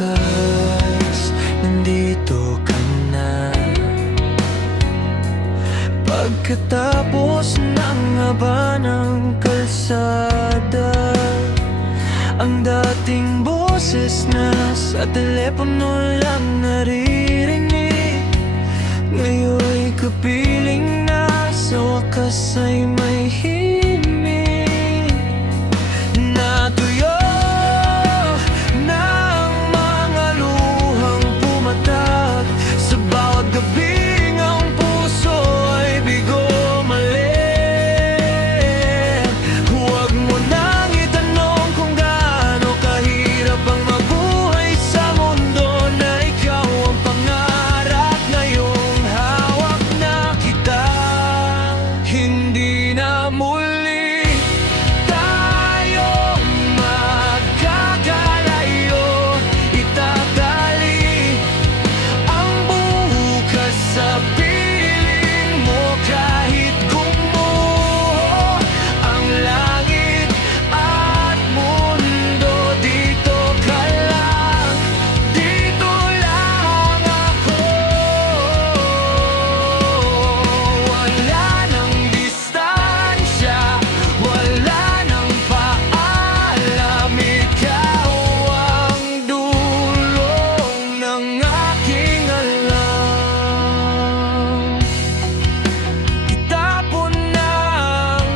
wakas, nandito ka na. Pagkatapos ng haba ng kalsada, ang dating boses na sa telepono lang naririnig, ngayon'y kapiling na, sa wakas ay may himig. Natuyo na ang mga luhang pumatak sa bawat gabing ang puso ay bigo mali. Huwag mo nang itanong kung gaano kahirap ang mabuhay sa mundo na ikaw ang pangarap. Ngayong hawak na kita, hindi na muli tayong magkakalayo. Itatali ang bukas sa piling mo kahit gumuho ang langit at mundo. Dito ka lang, dito lang ako. Wala nang distansya, wala nang paalam. Ikaw ang dulong ng aking alam. Itapon ng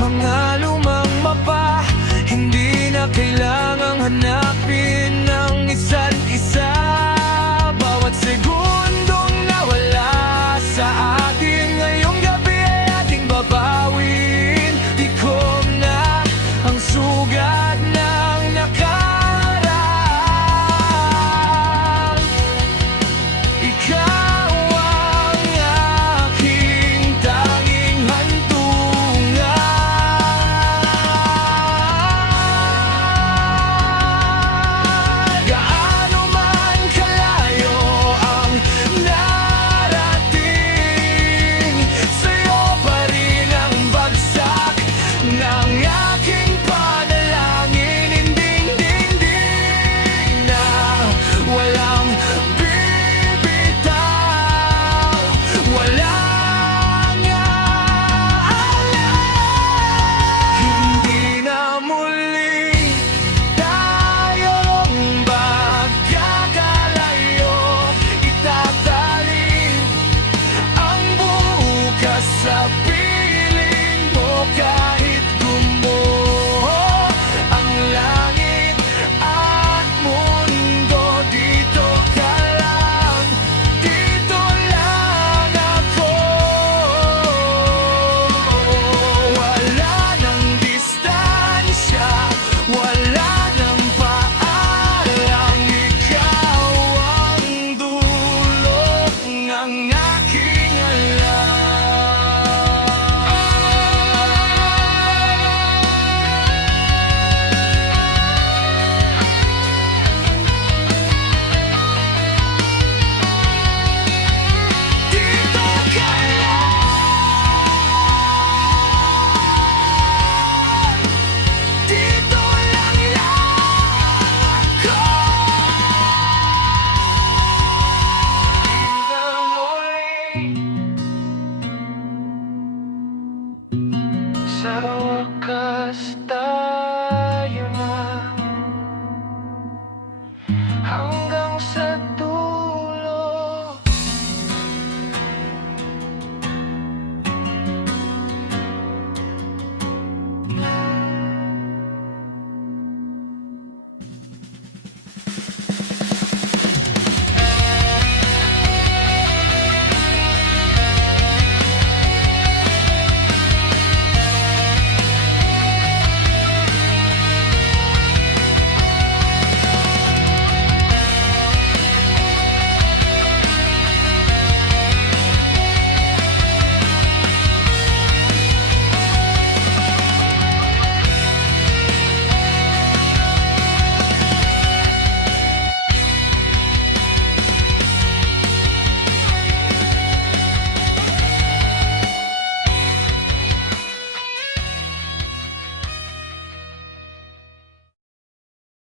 mga lumang mapa, hindi na kailangang hanapin ng isa't isa. Bawat segundong nawala sa atin ngayong gabi ay ating babawin. Tikom na ang sugat ng nakaraan. Ikaw ang aking tanging hantungan. Gaano man kalayo ang narating, sa'yo pa rin ang bagsak ng aking panalangin. Hinding-dingding na walang bibitaw, walang aalis. Hindi na muli tayong magkakalayo. Itatali ang bukas sa piling mo kahit gumuho ang langit at mundo. Dito ka lang, dito lang ako. Wala nang distansya, wala nang paalam. Ikaw ang dulot ng aking alam. Dito ka lang, dito lang ako. Di na muli sa wakas tayo na hanggang sa